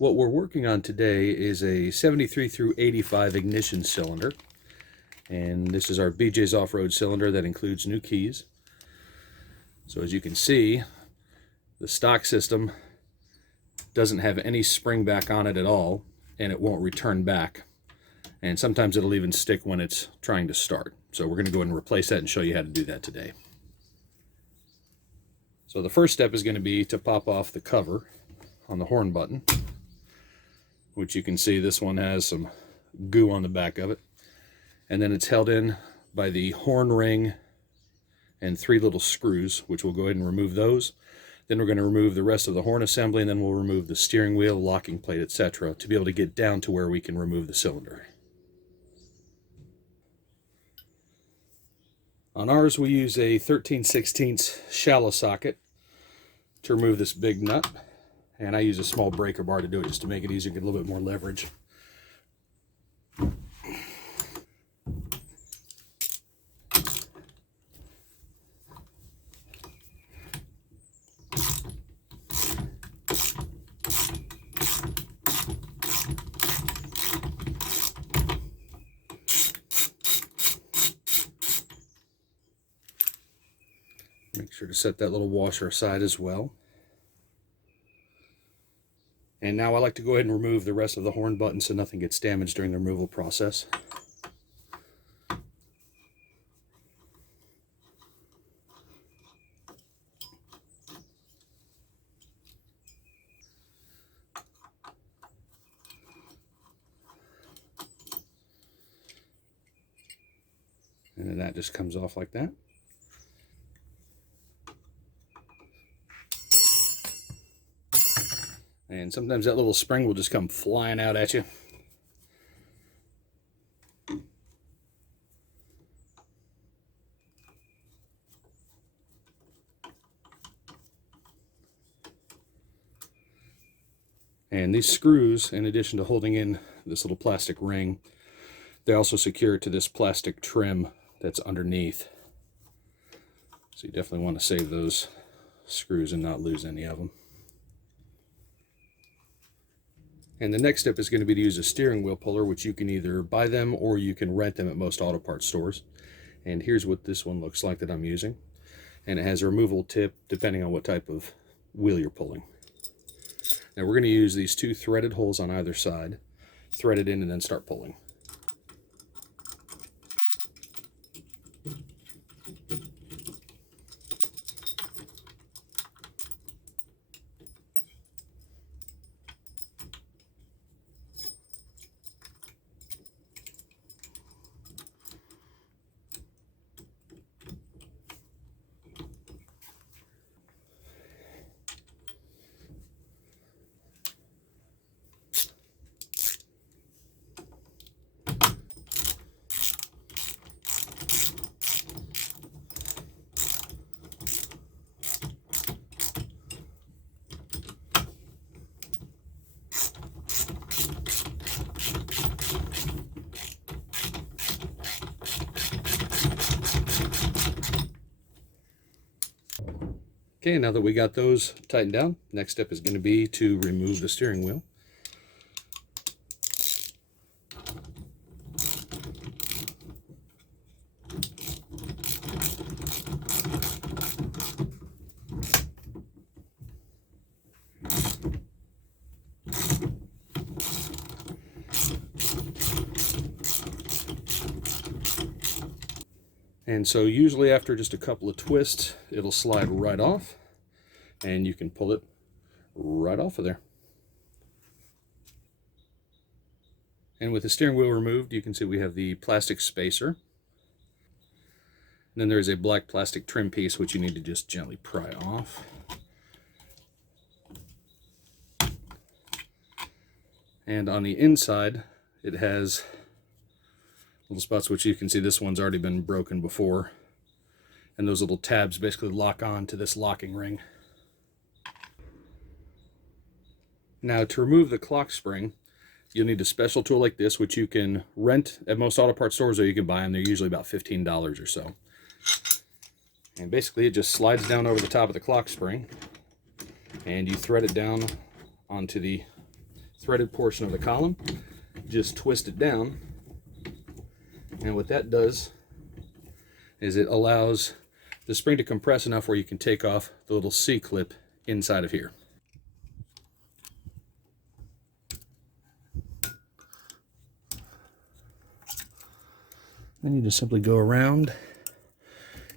What we're working on today is a 73 through 85 ignition cylinder. And this is our BJ's off-road cylinder that includes new keys. So as you can see, the stock system doesn't have any spring back on it at all, and it won't return back. And sometimes it'll even stick when it's trying to start. So we're going to go ahead and replace that and show you how to do that today. So the first step is going to be to pop off the cover on the horn button, which you can see this one has some goo on the back of it. And then it's held in by the horn ring and 3 little screws, which we'll go ahead and remove those. Then we're going to remove the rest of the horn assembly, and then we'll remove the steering wheel, locking plate, etc. to be able to get down to where we can remove the cylinder. On ours we use a 13/16 shallow socket to remove this big nut. And I use a small breaker bar to do it just to make it easier, get a little bit more leverage. Make sure to set that little washer aside as well. And now I like to go ahead and remove the rest of the horn button so nothing gets damaged during the removal process. And then that just comes off like that. And sometimes that little spring will just come flying out at you. And these screws, in addition to holding in this little plastic ring, they also secure to this plastic trim that's underneath. So you definitely want to save those screws and not lose any of them. And the next step is going to be to use a steering wheel puller, which you can either buy them or you can rent them at most auto parts stores. And here's what this one looks like that I'm using. And it has a removable tip depending on what type of wheel you're pulling. Now we're going to use these 2 threaded holes on either side, thread it in and then start pulling. Okay, now that we got those tightened down, next step is going to be to remove the steering wheel. And so usually after just a couple of twists, it'll slide right off and you can pull it right off of there. And with the steering wheel removed, you can see we have the plastic spacer. And then there's a black plastic trim piece which you need to just gently pry off. And on the inside, it has little spots which you can see this one's already been broken before, and those little tabs basically lock on to this locking ring. Now to remove the clock spring, you'll need a special tool like this, which you can rent at most auto parts stores or you can buy them. They're usually about $15 or so. And basically it just slides down over the top of the clock spring and you thread it down onto the threaded portion of the column, just twist it down, and what that does is it allows the spring to compress enough where you can take off the little C-clip inside of here. Then you just simply go around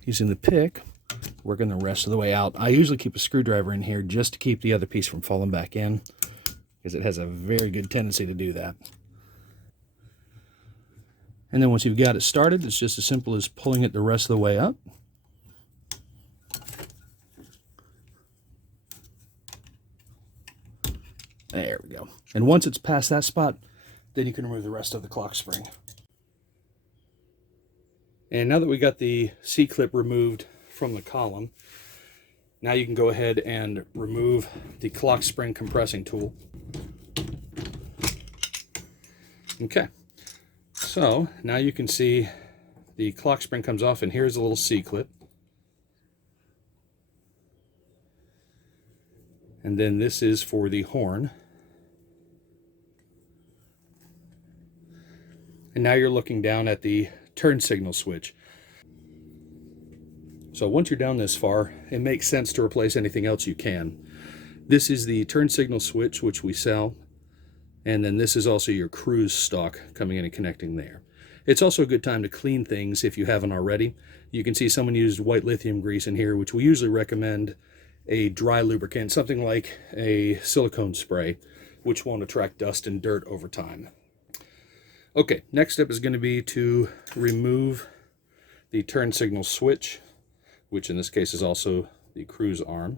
using the pick, working the rest of the way out. I usually keep a screwdriver in here just to keep the other piece from falling back in, because it has a very good tendency to do that. And then once you've got it started, it's just as simple as pulling it the rest of the way up. There we go. And once it's past that spot, then you can remove the rest of the clock spring. And now that we got the C-clip removed from the column, now you can go ahead and remove the clock spring compressing tool. Okay, so now you can see the clock spring comes off, and here's a little C-clip. And then this is for the horn. And now you're looking down at the turn signal switch. So once you're down this far, it makes sense to replace anything else you can. This is the turn signal switch, which we sell, and then this is also your cruise stock coming in and connecting there. It's also a good time to clean things if you haven't already. You can see someone used white lithium grease in here, which we usually recommend a dry lubricant, something like a silicone spray, which won't attract dust and dirt over time. Okay, next step is going to be to remove the turn signal switch, which in this case is also the cruise arm.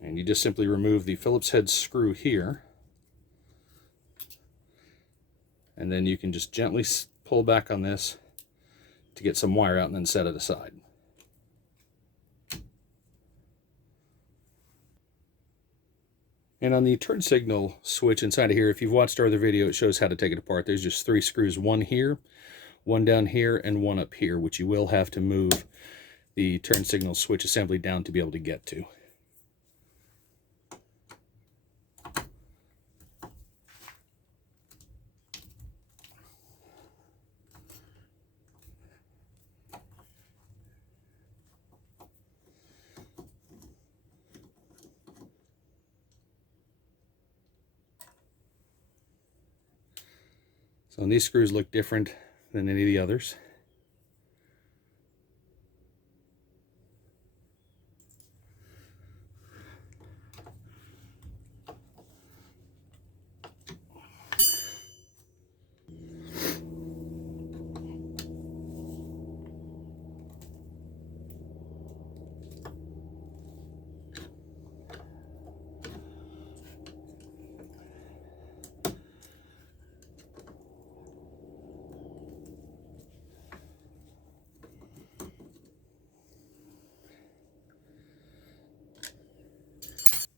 And you just simply remove the Phillips head screw here. And then you can just gently pull back on this to get some wire out and then set it aside. And on the turn signal switch inside of here, if you've watched our other video, it shows how to take it apart. There's just 3 screws, one here, one down here, and one up here, which you will have to move the turn signal switch assembly down to be able to get to. So these screws look different than any of the others.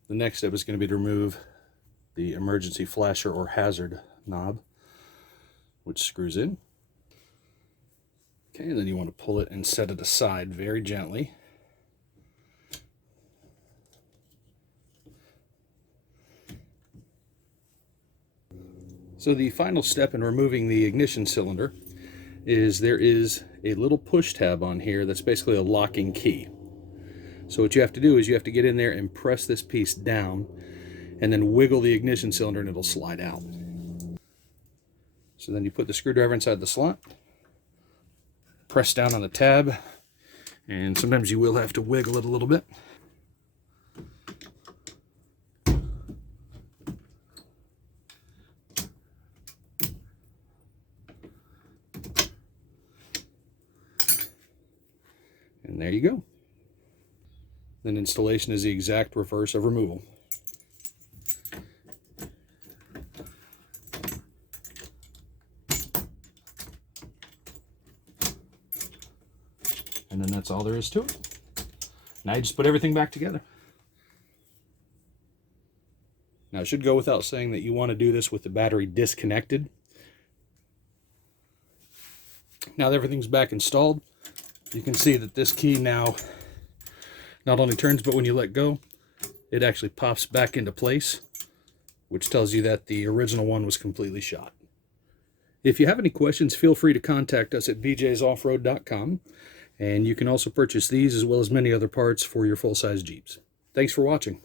The next step is going to be to remove the emergency flasher or hazard knob, which screws in. Okay, and then you want to pull it and set it aside very gently. So the final step in removing the ignition cylinder is there is a little push tab on here that's basically a locking key. So what you have to do is you have to get in there and press this piece down and then wiggle the ignition cylinder and it'll slide out. So then you put the screwdriver inside the slot, press down on the tab, and sometimes you will have to wiggle it a little bit. And there you go. Then installation is the exact reverse of removal. And then that's all there is to it. Now you just put everything back together. Now it should go without saying that you want to do this with the battery disconnected. Now that everything's back installed, you can see that this key now not only turns, but when you let go, it actually pops back into place. which tells you that the original one was completely shot. If you have any questions, feel free to contact us at bjsoffroad.com, and you can also purchase these as well as many other parts for your full-size Jeeps. Thanks for watching.